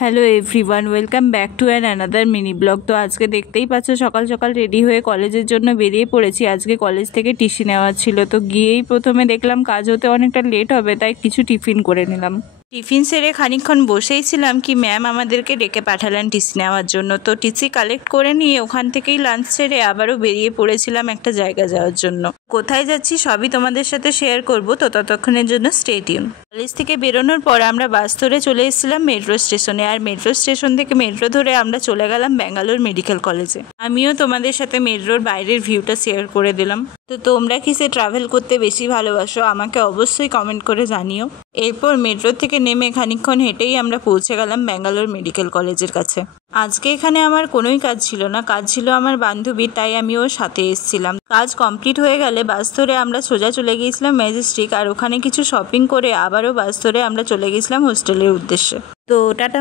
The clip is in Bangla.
Hello everyone, welcome back to another mini blog. তো আজকে দেখতেই পাচ্ছ সকাল সকাল রেডি হয়ে কলেজের জন্য বেরিয়ে পড়েছি। আজকে কলেজ থেকে টিসি নেওয়ার ছিল, তো গিয়েই প্রথমে দেখলাম কাজ হতে অনেকটা লেট হবে, তাই কিছু টিফিন করে নিলাম। টিফিন সেরে খানিকক্ষণ বসেই ছিলাম কি ম্যাম আমাদেরকে ডেকে পাঠালেন টিসি নেওয়ার জন্য। তো টিসি কালেক্ট করে নিয়ে ওখান থেকেই লাঞ্চ সেরে আবারও বেরিয়ে পড়েছিলাম একটা জায়গা যাওয়ার জন্য। কোথায় যাচ্ছি সবই তোমাদের সাথে শেয়ার করব, তো ততক্ষণের জন্য স্টে টিউন। কলেজ থেকে বেরোনোর পর আমরা বাস ধরে চলে এসেছিলাম মেট্রো স্টেশনে, আর মেট্রো স্টেশন থেকে মেট্রো ধরে আমরা চলে গেলাম ব্যাঙ্গালোর মেডিকেল কলেজে। আমিও তোমাদের সাথে মেট্রোর বাইরের ভিউটা শেয়ার করে দিলাম। তো তোমরা কিসে ট্রাভেল করতে বেশি ভালোবাসো আমাকে অবশ্যই কমেন্ট করে জানিও। এরপর মেট্রো থেকে নেমে খানিকক্ষণ হেঁটেই আমরা পৌঁছে গেলাম ব্যাঙ্গালোর মেডিকেল কলেজের কাছে। আজকে এখানে আমার কোনোই কাজ ছিল না, কাজ ছিল আমার বান্ধবীর, তাই আমি ওর সাথে এসেছিলাম। কাজ কমপ্লিট হয়ে গেলে বাস ধরে আমরা সোজা চলে গিয়েছিলাম ম্যাজেস্টিক, আর ওখানে কিছু শপিং করে আবারও বাস ধরে আমরা চলে গেছিলাম হোস্টেলের উদ্দেশ্যে। তো টাটা।